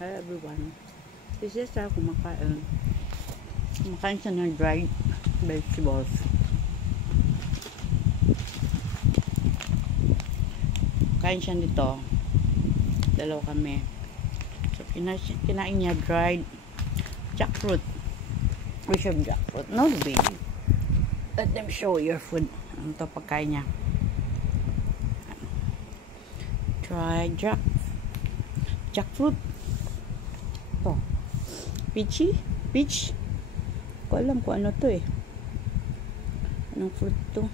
Hi everyone. This is kumakain. Kumakain siya ng dried vegetables. Kain siya nito. Dalawa kami. So, kinain niya dried jackfruit. We have jackfruit. No, baby. Let them show your food. Ano to pagkain niya? Dried jackfruit. To. Peach. Ko alam kung ano to eh. Anong fruit to?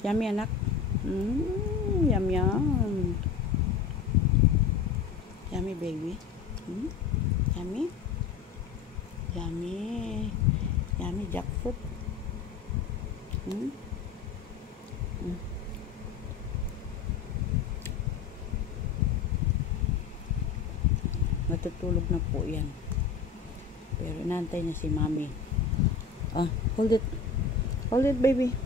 Yummy anak. Yum. Yummy baby. Yummy. Yummy jackfruit. Matutulog na po yan. Pero inaantay niya si mami. Hold it. Hold it, baby.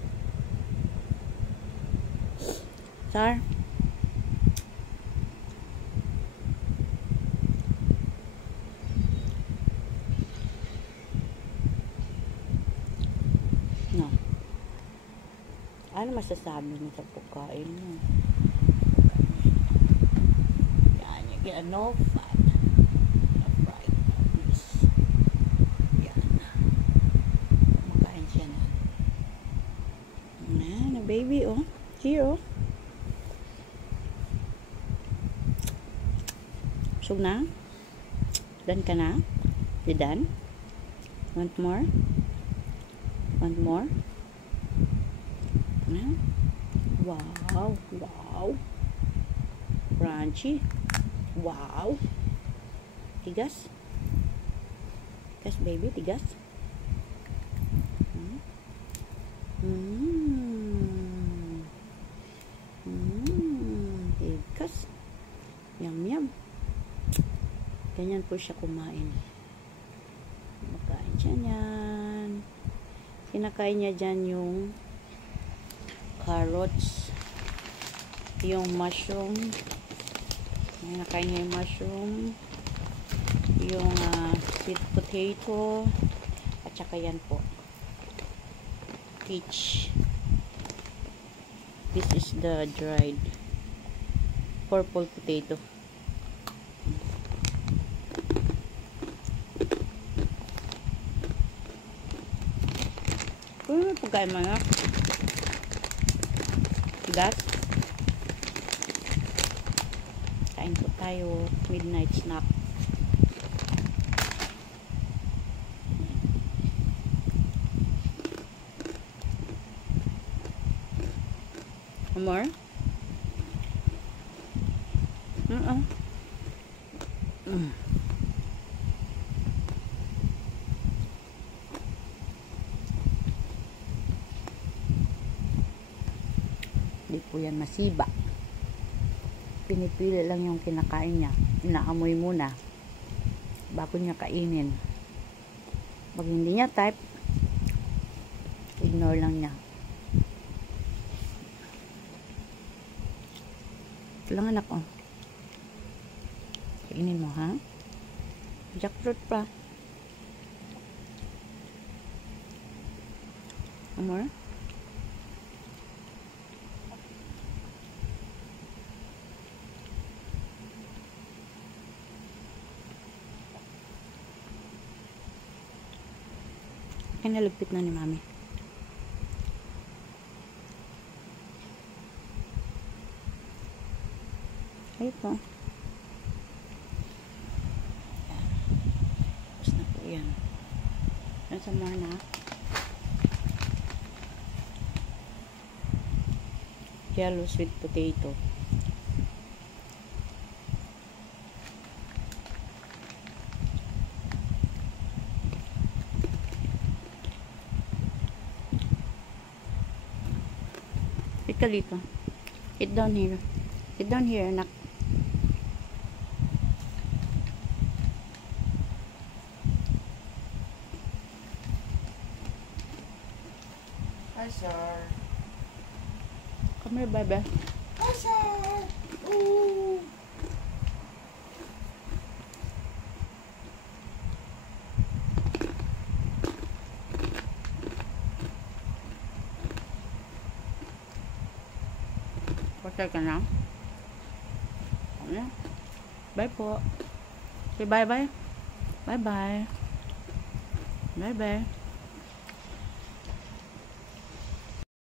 Sar. No. Ano masasabi mo sa pagkain mo? Yan, you get no fat. No fried. Yan. Makain siya na. Yan, baby, oh. Here, oh. So na? Done ka na? You done? Want more? Want more? Wow. Crunchy. Wow. Tigas? Tigas, baby, tigas? Tigas. Yum. Ganyan po siya kumain. Makain siya niyan. Kinakain niya dyan yung carrots, yung mushroom. Kinakain niya yung mushroom, yung sweet potato, at saka yan po. Peach. This is the dried purple potato. Pagkain mo na. Tigas. Kain po tayo. Midnight snack. More? Hindi po yan masiba. Pinipili lang yung kinakain niya. Inaamoy muna bago niya kainin. Pag hindi niya type, ignore lang niya. Ito lang anak, oh. Kainin mo, ha? Jackfruit pa. More? Nalagpit na ni mami. Ito. Tapos na po yan. Nasa more na. Yellow sweet potato. Sit ka dito. Sit down here. Sit down here, anak. Hi, sir. Come here, baby. Hi, sir. Ooh. Pasay ka na? Ano? Bye po. Say bye-bye. Bye-bye. Bye-bye.